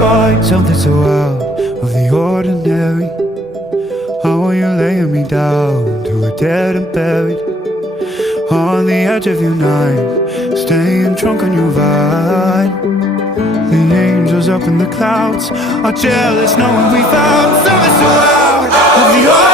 find something so out of the ordinary. How are you laying me down to a dead and buried on the edge of your night, staying drunk on your vine. The angels up in the clouds are jealous knowing we found something so out of the ordinary.